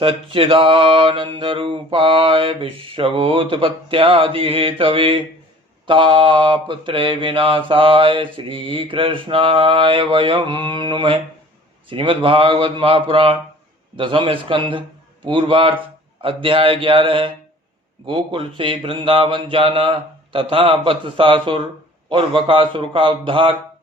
सच्चिदानन्दरूपाय विश्वभूतपत्यादिहेतवे तापत्रय विनाशाय श्रीकृष्णाय वयं नुमः। श्रीमद्भागवत महापुराण दसम स्कंध पूर्वार्थ अध्याय 11। गोकुल से वृंदावन जाना तथा वत्सासुर और बकासुर का उद्धार।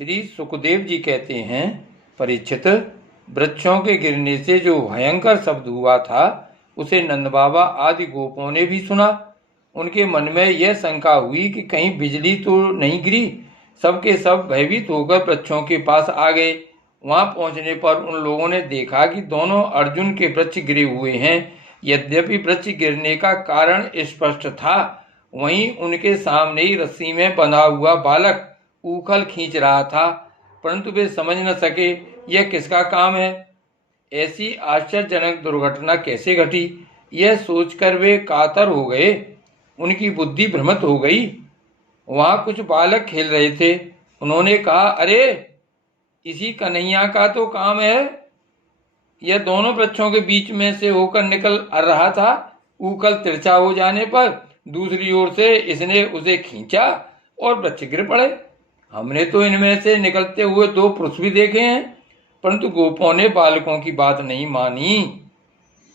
श्री सुखदेव जी कहते हैं, परीक्षित, वृक्षों के गिरने से जो भयंकर शब्द हुआ था उसे नंद बाबा आदि गोपों ने भी सुना। उनके मन में यह शंका हुई कि कहीं बिजली तो नहीं गिरी। सबके सब भयभीत होकर वृक्षों के पास आ गए। वहां पहुंचने पर उन लोगों ने देखा कि दोनों अर्जुन के वृक्ष गिरे हुए हैं। यद्यपि वृक्ष गिरने का कारण स्पष्ट था, वहीं उनके सामने ही रस्सी में बंधा हुआ बालक उखल खींच रहा था, परंतु वे समझ न सके यह किसका काम है। ऐसी आश्चर्यजनक दुर्घटना कैसे घटी, यह सोचकर वे कातर हो गए। उनकी बुद्धि भ्रमित हो गई। वहां कुछ बालक खेल रहे थे। उन्होंने कहा, अरे इसी कन्हैया का तो काम है। यह दोनों वृक्षों के बीच में से होकर निकल रहा था। उखल तिरछा हो जाने पर दूसरी ओर से इसने उसे खींचा और वृक्ष गिर पड़े। हमने तो इनमें से निकलते हुए 2 पुरुष भी देखे हैं, परंतु गोपों ने बालकों की बात नहीं मानी।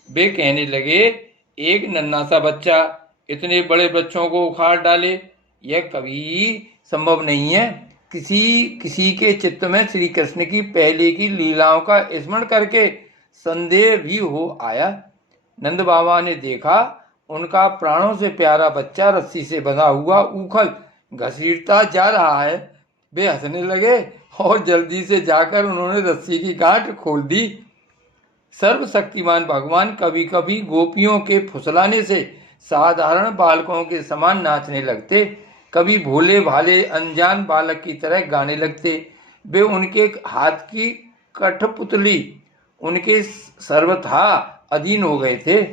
वे कहने लगे, एक नन्हा सा बच्चा इतने बड़े वृक्षों को उखाड़ डाले, यह कभी संभव नहीं है। किसी के चित्त में श्री कृष्ण की पहले की लीलाओं का स्मरण करके संदेह भी हो आया। नंद बाबा ने देखा, उनका प्राणों से प्यारा बच्चा रस्सी से बंधा हुआ उखल घसीटता जा रहा है। वे हंसने लगे और जल्दी से जाकर उन्होंने रस्सी की गांठ खोल दी। सर्वशक्तिमान भगवान कभी कभी गोपियों के फुसलाने से साधारण बालकों के समान नाचने लगते, कभी भोले भाले अनजान बालक की तरह गाने लगते। वे उनके हाथ की कठपुतली उनके सर्वथा अधीन हो गए थे।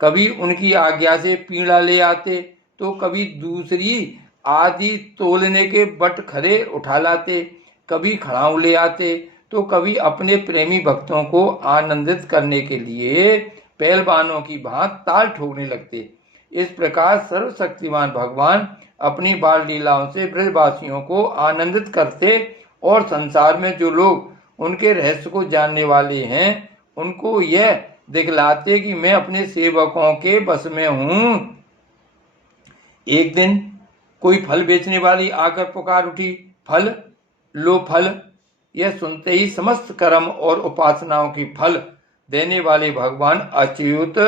कभी उनकी आज्ञा से पीड़ा ले आते तो कभी दूसरी आदि तोलने के बटखरे उठा लाते, कभी खड़ाऊ ले आते तो कभी अपने प्रेमी भक्तों को आनंदित करने के लिए पहलवानों की भांति ताल ठोकने लगते। इस प्रकार सर्वशक्तिमान भगवान अपनी बाल लीलाओं से ब्रजवासियों को आनंदित करते और संसार में जो लोग उनके रहस्य को जानने वाले हैं उनको यह दिखलाते कि मैं अपने सेवकों के बस में हूं। एक दिन कोई फल बेचने वाली आकर पुकार उठी, फल लो फल। यह सुनते ही समस्त कर्म और उपासनाओं की फल देने वाले भगवान अच्युत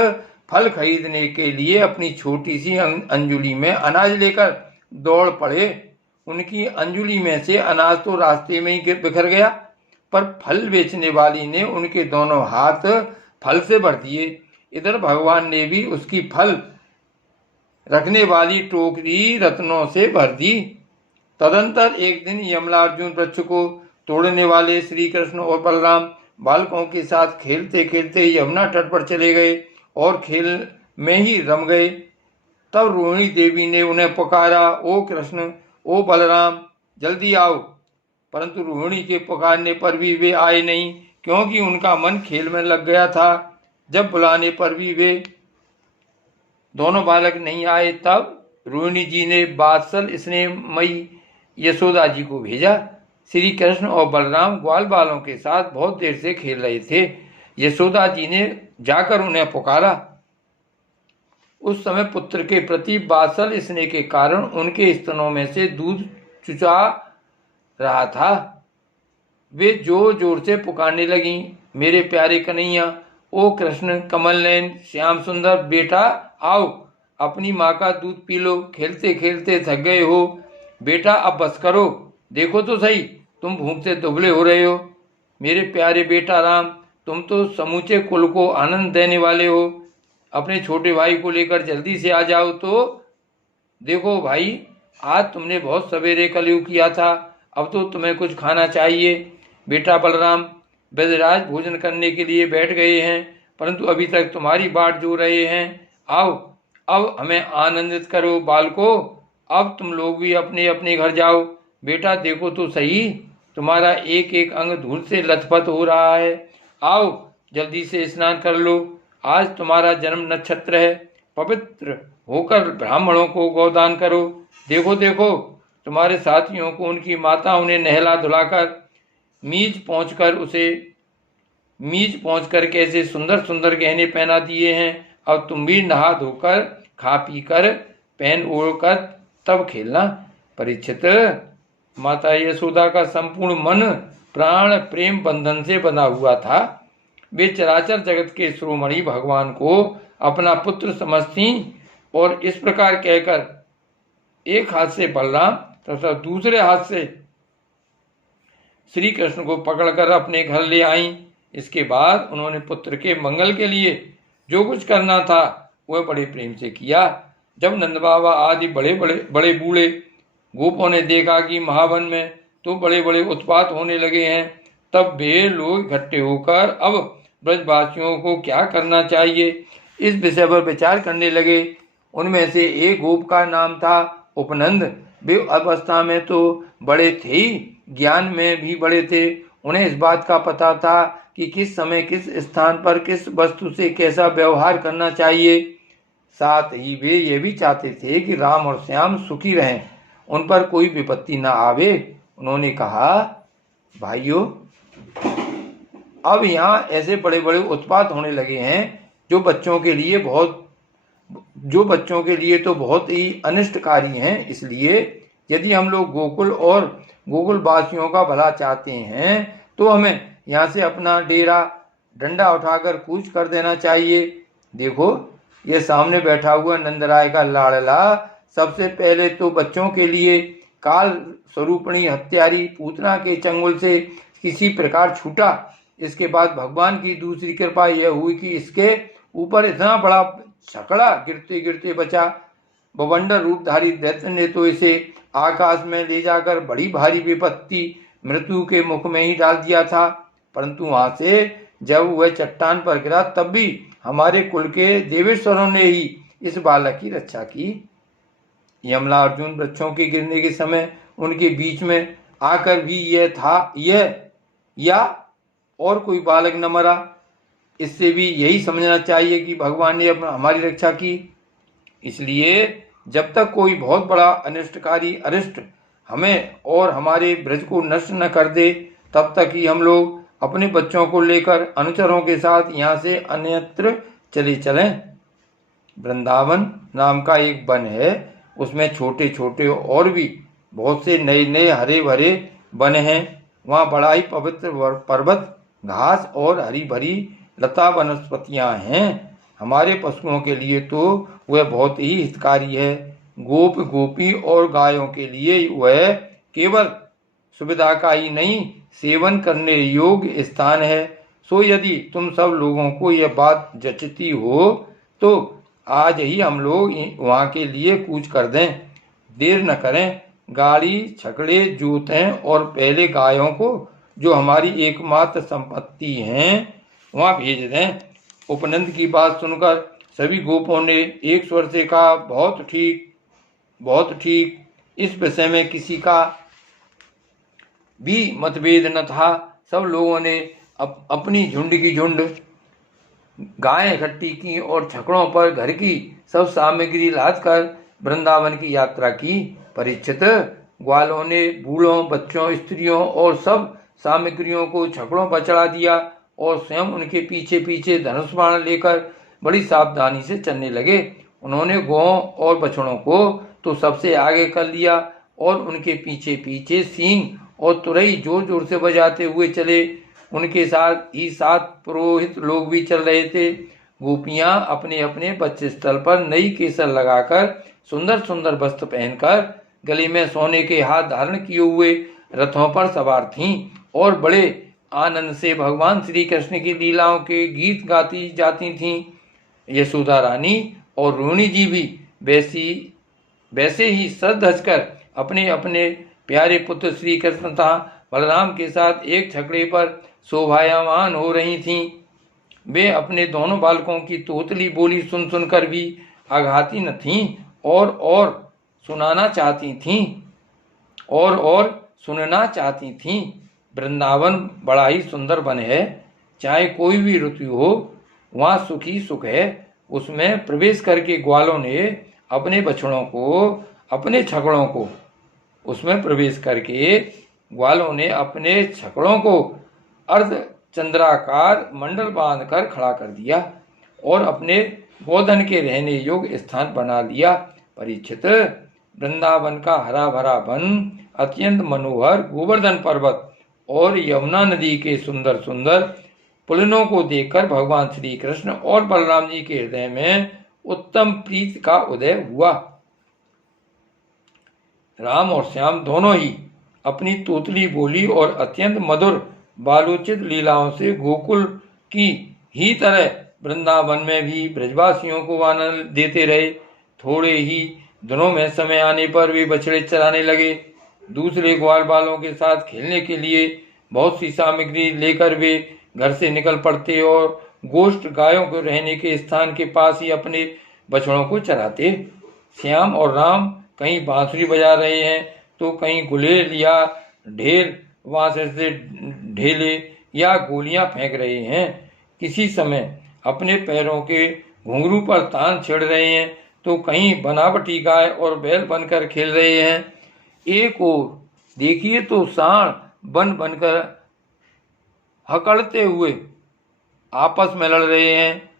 फल खरीदने के लिए अपनी छोटी सी अंजुली में अनाज लेकर दौड़ पड़े। उनकी अंजुली में से अनाज तो रास्ते में ही बिखर गया, पर फल बेचने वाली ने उनके दोनों हाथ फल से भर दिए। इधर भगवान ने भी उसकी फल रखने वाली टोकरी रत्नों से भर दी। तदंतर एक दिन यमलार्जुन वृक्ष को तोड़ने वाले श्री कृष्ण और बलराम बालकों के साथ खेलते खेलते यमुना तट पर चले गए और खेल में ही रम गए। तब रोहिणी देवी ने उन्हें पुकारा, ओ कृष्ण, ओ बलराम, जल्दी आओ। परंतु रोहिणी के पुकारने पर भी वे आए नहीं, क्योंकि उनका मन खेल में लग गया था। जब बुलाने पर भी वे दोनों बालक नहीं आए, तब रोहिणी जी ने बात्सल स्नेहमयी यशोदा जी को भेजा। श्री कृष्ण और बलराम ग्वाल बालों के साथ बहुत देर से खेल रहे थे। यशोदा जी ने जाकर उन्हें पुकारा। उस समय पुत्र के प्रति बात्सल स्नेह के कारण उनके स्तनों में से दूध चुचा रहा था। वे जोर जोर से पुकारने लगी, मेरे प्यारे कन्हैया, ओ कृष्ण कमल नयन श्याम सुंदर, बेटा आओ, अपनी माँ का दूध पी लो। खेलते खेलते थक गए हो बेटा, अब बस करो। देखो तो सही, तुम भूख से दुबले हो रहे हो। मेरे प्यारे बेटा राम, तुम तो समूचे कुल को आनंद देने वाले हो। अपने छोटे भाई को लेकर जल्दी से आ जाओ। तो देखो भाई, आज तुमने बहुत सवेरे कलयुग किया था, अब तो तुम्हें कुछ खाना चाहिए। बेटा बलराम, ब्रजराज भोजन करने के लिए बैठ गए हैं, परंतु अभी तक तुम्हारी बाट जो रहे हैं। आओ, अब हमें आनंदित करो। बालको, अब तुम लोग भी अपने अपने घर जाओ। बेटा देखो तो सही, तुम्हारा एक एक अंग धूल से लथपथ हो रहा है। आओ, जल्दी से स्नान कर लो, आज तुम्हारा जन्म नक्षत्र है। पवित्र होकर ब्राह्मणों को गोदान करो। देखो देखो, तुम्हारे साथियों को उनकी माता उन्हें नहला धुलाकर मीज पहुंचकर कैसे सुंदर सुंदर गहने पहना दिए हैं। अब तुम भी नहा धोकर खा पी कर पहन ओढ़कर तब खेलना। परीक्षित, माता यशोदा का संपूर्ण मन प्राण प्रेम बंधन से बंधा हुआ था। वे चराचर जगत के शिरोमणि भगवान को अपना पुत्र समझती और इस प्रकार कहकर एक हाथ से बलराम तथा दूसरे हाथ से श्री कृष्ण को पकड़कर अपने घर ले आईं। इसके बाद उन्होंने पुत्र के मंगल के लिए जो कुछ करना था वह बड़े प्रेम से किया। जब नंद बाबा आदि बड़े बूढ़े गोपों ने देखा कि महावन में तो बड़े बड़े उत्पात होने लगे हैं, तब वे लोग इकट्ठे होकर अब ब्रजवासियों को क्या करना चाहिए इस विषय पर विचार करने लगे। उनमें से एक गोप का नाम था उपनंद। वे अवस्था में तो बड़े थे ही, ज्ञान में भी बड़े थे। उन्हें इस बात का पता था कि किस समय किस स्थान पर किस वस्तु से कैसा व्यवहार करना चाहिए। साथ ही वे ये भी चाहते थे कि राम और श्याम सुखी रहें, उन पर कोई विपत्ति न आवे। उन्होंने कहा, भाइयों, अब यहाँ ऐसे बड़े बड़े उत्पात होने लगे हैं जो बच्चों के लिए तो बहुत ही अनिष्टकारी हैं। इसलिए यदि हम लोग गोकुल और गोकुल वासियों का भला चाहते हैं तो हमें यहाँ से अपना डेरा डंडा उठाकर कूच कर देना चाहिए। देखो, ये सामने बैठा हुआ नंदराय का लाडला सबसे पहले तो बच्चों के लिए काल स्वरूपणी हत्यारी पूतना के चंगुल से किसी प्रकार छूटा। इसके बाद भगवान की दूसरी कृपा यह हुई कि इसके ऊपर इतना बड़ा छकड़ा गिरते गिरते बचा। बवंडर रूपधारी दैत्य ने तो इसे आकाश में ले जाकर बड़ी भारी विपत्ति मृत्यु के मुख में ही डाल दिया था। परंतु वहां से जब वह चट्टान पर गिरा तब भी हमारे कुल के देवेश्वरों ने ही इस बालक की रक्षा की। यमला अर्जुन वृक्षों के गिरने के समय उनके बीच में आकर भी यह या और कोई बालक न मरा। इससे भी यही समझना चाहिए कि भगवान ने हमारी रक्षा की। इसलिए जब तक कोई बहुत बड़ा अनिष्टकारी अरिष्ट हमें और हमारे ब्रज को नष्ट न कर दे, तब तक ही हम लोग अपने बच्चों को लेकर अनुचरों के साथ यहाँ से अन्यत्र चले चलें। वृंदावन नाम का एक वन है, उसमें छोटे छोटे और भी बहुत से नए नए हरे भरे वन हैं। वहाँ बड़ा ही पवित्र पर्वत, घास और हरी भरी लता वनस्पतियाँ हैं। हमारे पशुओं के लिए तो वह बहुत ही हितकारी है। गोप गोपी और गायों के लिए वह केवल सुविधा का ही नहीं, सेवन करने योग्य स्थान है। सो यदि तुम सब लोगों को यह बात जचती हो तो आज ही हम लोग वहाँ के लिए कूच कर दें। देर न करें, गाड़ी छकड़े जोतें और पहले गायों को, जो हमारी एकमात्र संपत्ति हैं, वहाँ भेज दें। उपनंद की बात सुनकर सभी गोपों ने एक स्वर से कहा, बहुत ठीक, बहुत ठीक। इस विषय में किसी का भी मतभेद न था। सब लोगों ने अपनी झुंड की झुंड गायें इकट्ठी की और छकड़ों पर घर की सब सामग्री लाद कर वृंदावन की यात्रा की। परीक्षित, ग्वालों ने बूढ़ों, बच्चों, स्त्रियों और सब सामग्रियों को छकड़ों पर चढ़ा दिया और स्वयं उनके पीछे पीछे धनुष बाण लेकर बड़ी सावधानी से चलने लगे। उन्होंने गौओं और बछड़ों को तो सबसे आगे कर लिया और उनके पीछे पीछे सींग और तुरई जोर जोर से बजाते हुए चले। उनके साथ ही 7 पुरोहित लोग भी चल रहे थे। गोपियां अपने अपने बच्चे स्थल पर नई केसर लगाकर, सुंदर सुंदर वस्त्र पहनकर, गले में सोने के हाथ धारण किए हुए रथों पर सवार थीं और बड़े आनंद से भगवान श्री कृष्ण की लीलाओं के गीत गाती जाती थीं। यशोदा रानी और रोहिणी जी भी वैसे ही सज धज कर अपने अपने प्यारे पुत्र श्री कृष्ण तथा बलराम के साथ एक छकड़े पर शोभायमान हो रही थीं। वे अपने दोनों बालकों की तोतली बोली सुन सुनकर भी आघाती न थीं और सुनना चाहती थीं। वृंदावन बड़ा ही सुंदर वन है। चाहे कोई भी ऋतु हो, वहाँ सुख ही सुख है। उसमें प्रवेश करके ग्वालों ने अपने बछड़ों को, अपने छकड़ों को, उसमें प्रवेश करके ग्वालों ने अपने छकड़ों को अर्ध चंद्राकार मंडल बांधकर खड़ा कर दिया और अपने गोधन के रहने योग्य स्थान बना लिया। परीक्षित, वृंदावन का हरा भरा वन, अत्यंत मनोहर गोवर्धन पर्वत और यमुना नदी के सुंदर सुंदर पुलिनों को देखकर भगवान श्री कृष्ण और बलराम जी के हृदय में उत्तम प्रीति का उदय हुआ। राम और श्याम दोनों ही अपनी तोतली बोली और अत्यंत मधुर बालोचित लीलाओं से गोकुल की ही तरह वृंदावन में भी ब्रजवासियों को आनंद देते रहे। थोड़े ही दिनों में समय आने पर वे बछड़े चराने लगे। दूसरे ग्वाल बालों के साथ खेलने के लिए बहुत सी सामग्री लेकर वे घर से निकल पड़ते और गोष्ठ गायों को रहने के स्थान के पास ही अपने बछड़ों को चराते। श्याम और राम कहीं बांसुरी बजा रहे हैं तो कहीं गुलेल या ढेल वांसे से ढेले या गोलियां फेंक रहे हैं। किसी समय अपने पैरों के घुंघरू पर तान छेड़ रहे हैं तो कहीं बनावटी गाय और बैल बनकर खेल रहे हैं। एक ओर देखिए तो सांड बन बनकर हकड़ते हुए आपस में लड़ रहे हैं,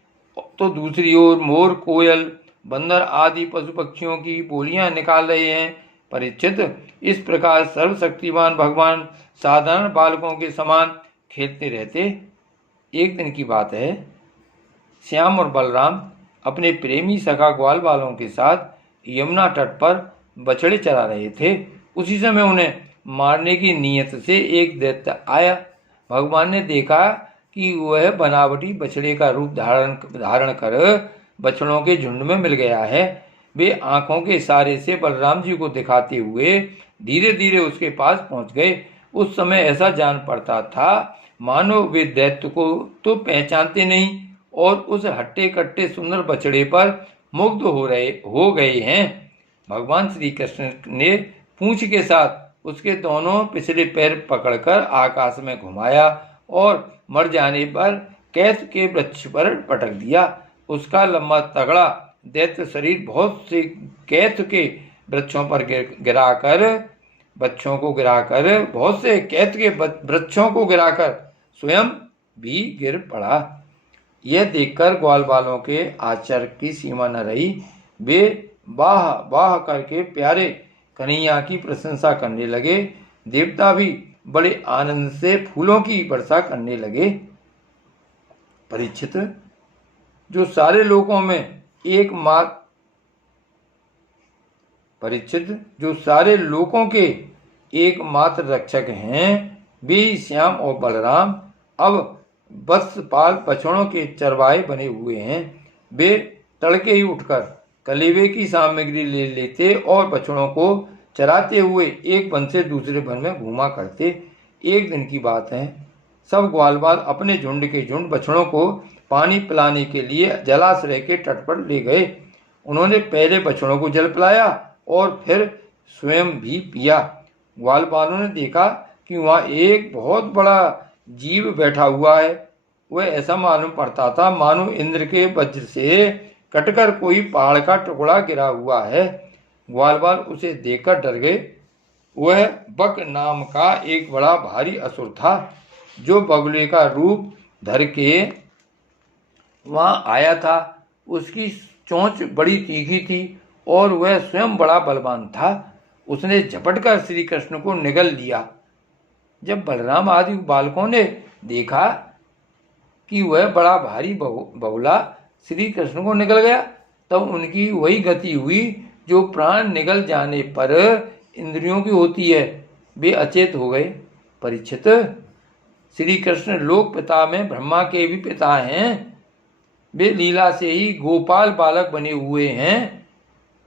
तो दूसरी ओर मोर, कोयल, बंदर आदि पशु पक्षियों की बोलियां निकाल रहे हैं। परीक्षित, इस प्रकार सर्वशक्तिमान भगवान साधारण बालकों के समान खेलते रहते। एक दिन की बात है, श्याम और बलराम अपने प्रेमी सखा ग्वाल बालों के साथ यमुना तट पर बछड़े चरा रहे थे। उसी समय उन्हें मारने की नीयत से एक दैत्य आया। भगवान ने देखा कि वह बनावटी बछड़े का रूप धारण कर बछड़ों के झुंड में मिल गया है। वे आंखों के इशारे से बलराम जी को दिखाते हुए धीरे धीरे उसके पास पहुंच गए। उस समय ऐसा जान पड़ता था मानो वे दैत्य को तो पहचानते नहीं और उस हट्टे कट्टे सुंदर बछड़े पर मुग्ध हो गए हैं। भगवान श्री कृष्ण ने पूंछ के साथ उसके दोनों पिछले पैर पकड़कर आकाश में घुमाया और मर जाने पर कैथ के वृक्ष पर पटक दिया। उसका लंबा तगड़ा दैत्य शरीर बहुत से कैथ के वृक्षों पर गिराकर बहुत से कैथ के वृक्षों को गिराकर स्वयं भी गिर पड़ा। यह देखकर ग्वाल बालों के आश्चर्य की सीमा न रही। वे वाह वाह करके प्यारे कन्हैया की प्रशंसा करने लगे। देवता भी बड़े आनंद से फूलों की वर्षा करने लगे। परीक्षित, जो सारे लोकों के एकमात्र रक्षक हैं, वे श्याम और बलराम अब वत्सपाल बछड़ों के चरवाहे बने हुए हैं। वे तड़के ही उठकर कलेवे की सामग्री ले लेते और बछड़ों को चराते हुए एक वन से दूसरे वन में घूमा करते। एक दिन की बात है, सब ग्वालबाल अपने झुंड के झुंड बछड़ों को पानी पिलाने के लिए जलाशय के तट पर ले गए। उन्होंने पहले बछड़ों को जल पिलाया और फिर स्वयं भी पिया। ग्वालबालों ने देखा कि वहाँ एक बहुत बड़ा जीव बैठा हुआ है। वह ऐसा मालूम पड़ता था मानो इंद्र के वज्र से कटकर कोई पहाड़ का टुकड़ा गिरा हुआ है। ग्वालबाल उसे देखकर डर गए। वह बक नाम का एक बड़ा भारी असुर था जो बगुले का रूप धर के वहाँ आया था। उसकी चोंच बड़ी तीखी थी और वह स्वयं बड़ा बलवान था। उसने झपटकर श्री कृष्ण को निगल लिया। जब बलराम आदि बालकों ने देखा कि वह बड़ा भारी बगुला श्री कृष्ण को निगल गया, तब उनकी वही गति हुई जो प्राण निगल जाने पर इंद्रियों की होती है। वे अचेत हो गए। परीक्षित, श्री कृष्ण लोक पिता में ब्रह्मा के भी पिता हैं। वे लीला से ही गोपाल बालक बने हुए हैं।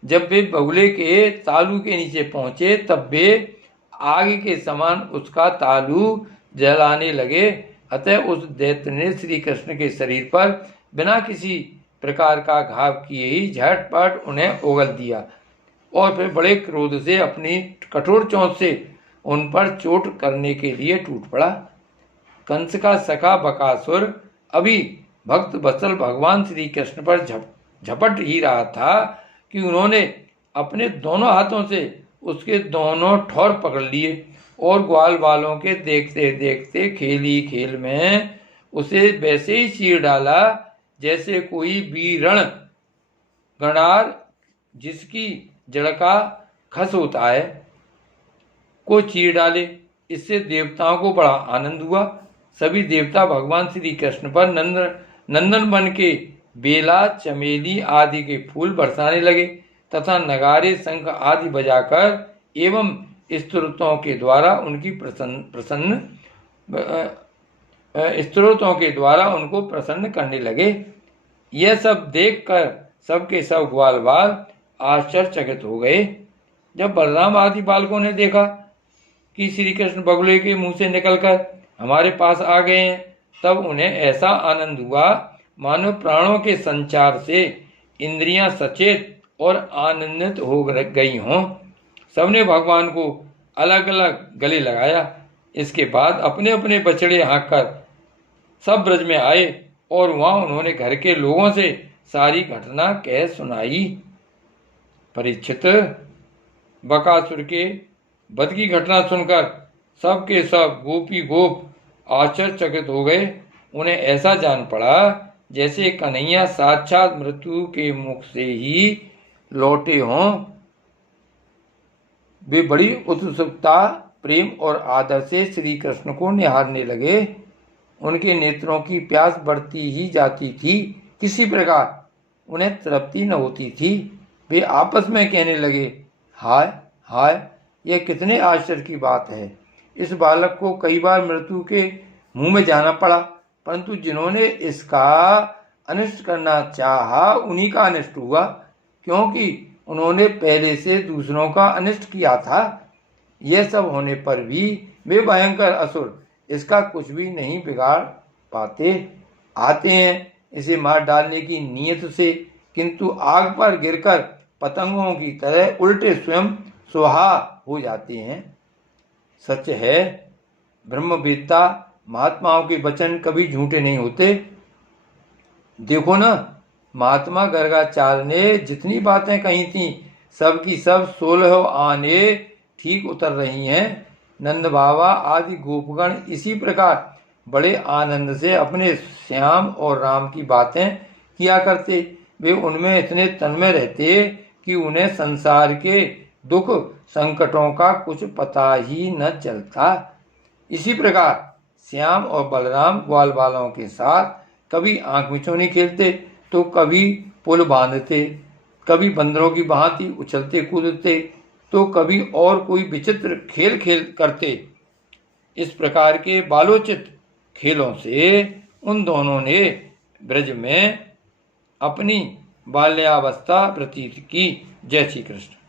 जब वे बगुले के तालू के नीचे पहुंचे तब वे आग के समान उसका तालू जलाने लगे। अतः उस दैत्य ने श्री कृष्ण के शरीर पर बिना किसी प्रकार का घाव किए ही झटपट उन्हें उगल दिया और फिर बड़े क्रोध से अपनी कठोर चोंच से उन पर चोट करने के लिए टूट पड़ा। कंस का सखा बकासुर अभी भक्त वत्सल भगवान श्री कृष्ण पर झपट ही रहा था कि उन्होंने अपने दोनों हाथों से उसके दोनों ठौर पकड़ लिए और ग्वाल वालों के देखते देखते खेली खेल में उसे वैसे ही चीर डाला जैसे कोई बीरण गणार जिसकी जड़ का खस होता है को चीर डाले। इससे देवताओं को बड़ा आनंद हुआ। सभी देवता भगवान श्री कृष्ण पर नंदन बन के बेला चमेली आदि के फूल बरसाने लगे तथा नगारे शंख आदि बजाकर एवं स्तोत्रों के द्वारा उनको प्रसन्न करने लगे। यह सब देखकर सबके सब ग्वाल बाल आश्चर्यचकित हो गए। जब बलराम आदि बालकों ने देखा कि श्री कृष्ण बगुले के मुंह से निकलकर हमारे पास आ गए हैं, तब उन्हें ऐसा आनंद हुआ मानो प्राणों के संचार से इंद्रियां सचेत और आनंदित हो गई हों। सबने भगवान को अलग अलग गले लगाया। इसके बाद अपने अपने बछड़े हाँककर सब ब्रज में आए और वहां उन्होंने घर के लोगों से सारी घटना कह सुनाई। परीक्षित, बकासुर के वध की घटना सुनकर सब के सब गोपी गोप आश्चर्यचकित हो गए। उन्हें ऐसा जान पड़ा जैसे कन्हैया साक्षात मृत्यु के मुख से ही लौटे हों। वे बड़ी उत्सुकता, प्रेम और आदर से श्री कृष्ण को निहारने लगे। उनके नेत्रों की प्यास बढ़ती ही जाती थी। किसी प्रकार उन्हें तृप्ति न होती थी। वे आपस में कहने लगे, हाय हाय, यह कितने आश्चर्य की बात है। इस बालक को कई बार मृत्यु के मुंह में जाना पड़ा, परंतु जिन्होंने इसका अनिष्ट करना चाहा उन्हीं का अनिष्ट हुआ, क्योंकि उन्होंने पहले से दूसरों का अनिष्ट किया था। यह सब होने पर भी वे भयंकर असुर इसका कुछ भी नहीं बिगाड़ पाते। आते हैं इसे मार डालने की नीयत से, किंतु आग पर गिरकर पतंगों की तरह उल्टे स्वयं सुहा हो जाते हैं। सच है, ब्रह्मवेत्ता महात्माओं के वचन कभी झूठे नहीं होते। देखो ना, महात्मा गर्गाचार्य ने जितनी बातें कही थी सब की सब 16 आने ठीक उतर रही हैं। नंद बाबा आदि गोपगण इसी प्रकार बड़े आनंद से अपने श्याम और राम की बातें किया करते। वे उनमें इतने तन्मय रहते कि उन्हें संसार के दुख संकटों का कुछ पता ही न चलता। इसी प्रकार श्याम और बलराम ग्वाल बालों के साथ कभी आंख मिचौनी खेलते तो कभी पुल बांधते, कभी बंदरों की भांति उछलते कूदते तो कभी और कोई विचित्र खेल करते। इस प्रकार के बालोचित खेलों से उन दोनों ने ब्रज में अपनी बाल्यावस्था व्यतीत की। जय श्री कृष्ण।